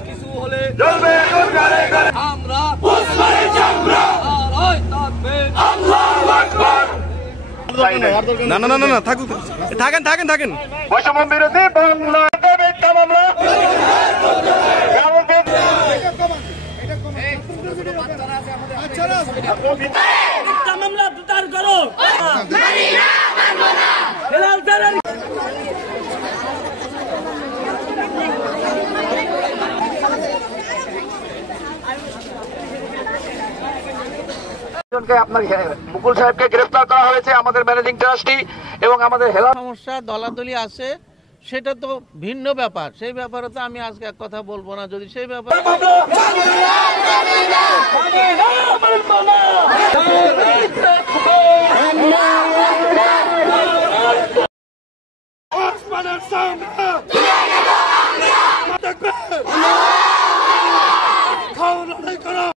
কিছু হলে না না না না না থাকুন থাকেন থাকেন থাকেন বৈষম্য বিরোধী বাংলা মামলা প্রচার করো মুকুল সাহেবকে গ্রেফতার করা হয়েছে আমাদের ম্যানেজিং ট্রাস্টি এবং আমাদের হেলা সমস্যা দলাদলি আছে সেটা তো ভিন্ন ব্যাপার সেই ব্যাপারে তো আমি আজকে এক কথা বলবো না যদি সেই ব্যাপারে সামনে